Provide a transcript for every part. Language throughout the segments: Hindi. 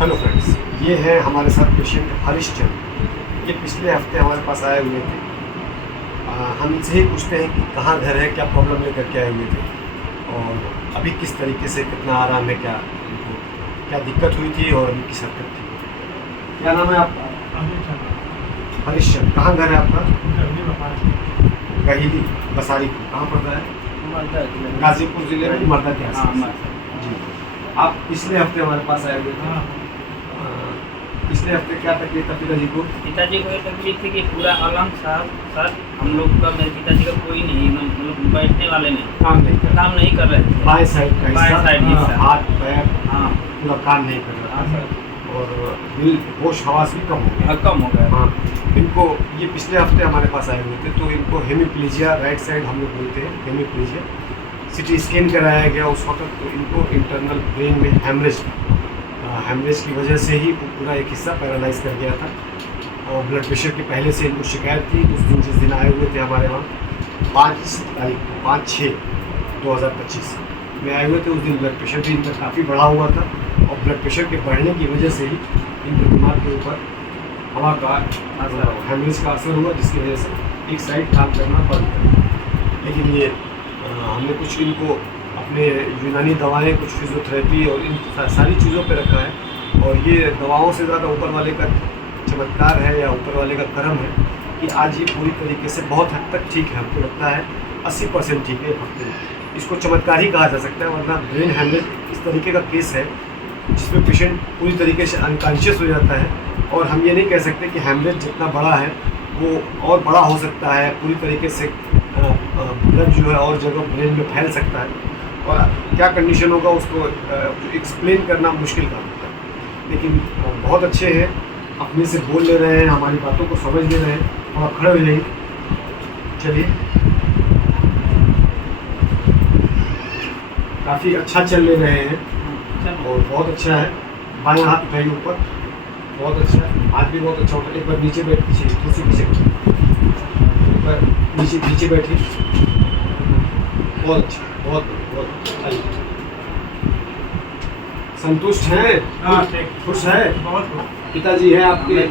हेलो फ्रेंड्स, ये है हमारे साथ पेशेंट हरीश चंद। ये पिछले हफ्ते हमारे पास आए हुए थे। हम इनसे ही पूछते हैं कि कहाँ घर है, क्या प्रॉब्लम लेकर के आए हुए थे और अभी किस तरीके से, कितना आराम है, क्या इनको क्या दिक्कत हुई थी और अभी किस हद तक थी। क्या नाम है आपका? हरीश चंद। कहाँ घर है आपका? गहीली बसारी। कहाँ पड़ता है? गाजीपुर जिले में मर्दा के आसपास। जी, आप पिछले हफ्ते हमारे पास आए हुए थे। पिछले हफ्ते क्या तकलीफ था पिताजी को? पिताजी को ये तकलीफ थी कि पूरा अलंग सर हम लोग का, मेरे पिताजी का कोई नहीं, मतलब बैठने वाले नहीं, काम नहीं कर रहे थे। बाएं साइड का हिस्सा, हाथ पैर पूरा काम नहीं कर रहा था और दिल होश हवास भी कम हो गया। हाँ, इनको ये पिछले हफ्ते हमारे पास आए हुए थे, तो इनको हेमीप्लीजिया, राइट साइड हम लोग बोलते हैं हेमीप्लीजिया। सिटी स्कैन कराया गया उस वक्त, तो इनको इंटरनल ब्रेन में हेमरेज की वजह से ही पूरा एक हिस्सा पैरालाइज कर गया था। और ब्लड प्रेशर की पहले से इनको शिकायत थी। उस दिन जिस दिन आए हुए थे हमारे वहाँ 5 तारीख को, 5/6/2025 में आए हुए थे, उस दिन ब्लड प्रेशर भी इनका काफ़ी बढ़ा हुआ था और ब्लड प्रेशर के बढ़ने की वजह से ही इनके दिमाग के ऊपर हवा का हेमरेज का असर हुआ, जिसकी वजह से एक साइड काम करना बंद कर। लेकिन ये हमने कुछ इनको अपने यूनानी दवाएं, कुछ फिजियोथेरेपी और इन सारी चीज़ों पे रखा है। और ये दवाओं से ज़्यादा ऊपर वाले का चमत्कार है या ऊपर वाले का करम है कि आज ये पूरी तरीके से बहुत हद तक ठीक है। हमको लगता है 80% ठीक है हफ्ते में। इसको चमत्कार ही कहा जा सकता है, वरना ब्रेन हेमरेज इस तरीके का केस है जिसमें पेशेंट पूरी तरीके से अनकॉन्शियस हो जाता है। और हम ये नहीं कह सकते कि हेमरेज जितना बड़ा है वो और बड़ा हो सकता है, पूरी तरीके से ब्लड जो है और जगह ब्रेन में फैल सकता है और क्या कंडीशन होगा उसको एक्सप्लेन करना मुश्किल काम होता है। लेकिन बहुत अच्छे हैं, अपने से बोल ले रहे हैं, हमारी बातों को समझ ले रहे हैं। और खड़े हो जाइए, चलिए। काफ़ी अच्छा चल ले रहे हैं और बहुत अच्छा है। बाएं हाथ उठाइए ऊपर, बहुत अच्छा है। हाथ भी बहुत अच्छा होता है। एक बार नीचे बैठ, पीछे एक बार नीचे बैठिए। बहुत अच्छा, बहुत आइए। संतुष्ट हैं? खुश है? पिताजी हैं आपके?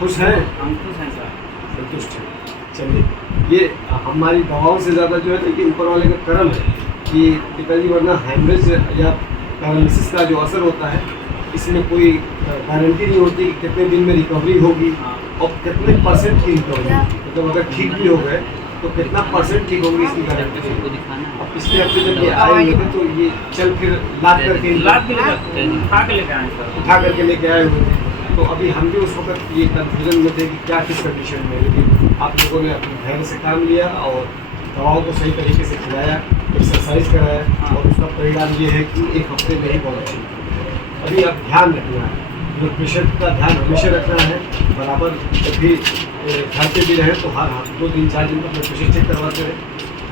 खुश हैं? हम खुश हैं सर, संतुष्ट हैं। चलिए, ये हमारी दवाओं से ज़्यादा जो है कि ऊपर वाले का करम है कि पिताजी, वरना हेमरेज या पैरालिसिस का जो असर होता है इसमें कोई गारंटी नहीं होती कि कितने दिन में रिकवरी होगी और कितने % की रिकवरी होगी। मतलब अगर ठीक भी हो गए तो कितना % ठीक होंगे इसकी गारंटी नहीं। अब पिछले हफ्ते जब ये आए हुए थे तो ये चल फिर लाद करके उठा करके लेके आए हुए थे। तो अभी हम भी उस वक्त ये कन्फ्यूजन में थे कि क्या किस कंडीशन में, लेकिन आप लोगों ने अपने धैर्य से काम लिया और दवाओं को सही तरीके से खिलाया, एक्सरसाइज कराया और उसका परिणाम ये है कि एक हफ्ते में ही बहुत अच्छी। अभी अब ध्यान रखना है, ब्लड प्रेशर का ध्यान हमेशा रखना है बराबर। जब भी घर पे भी रहें तो हर 2 दिन 4 दिन का ब्लड प्रेशर चेक करवाते रहें।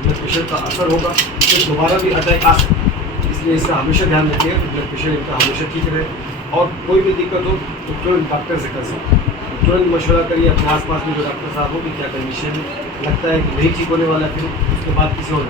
ब्लड प्रेशर का असर होगा तो दोबारा भी अटैक आ सकता है, इसलिए इसका हमेशा ध्यान रखिए कि ब्लड प्रेशर इनका हमेशा ठीक रहे। और कोई भी दिक्कत हो तो तुरंत डॉक्टर से कर सकते हैं। तुरंत मशवरा करिए अपने आसपास में जो डॉक्टर साहब हो कि क्या कंडीशन लगता है कि नहीं ठीक होने वाला, फिर उसके बाद किसी और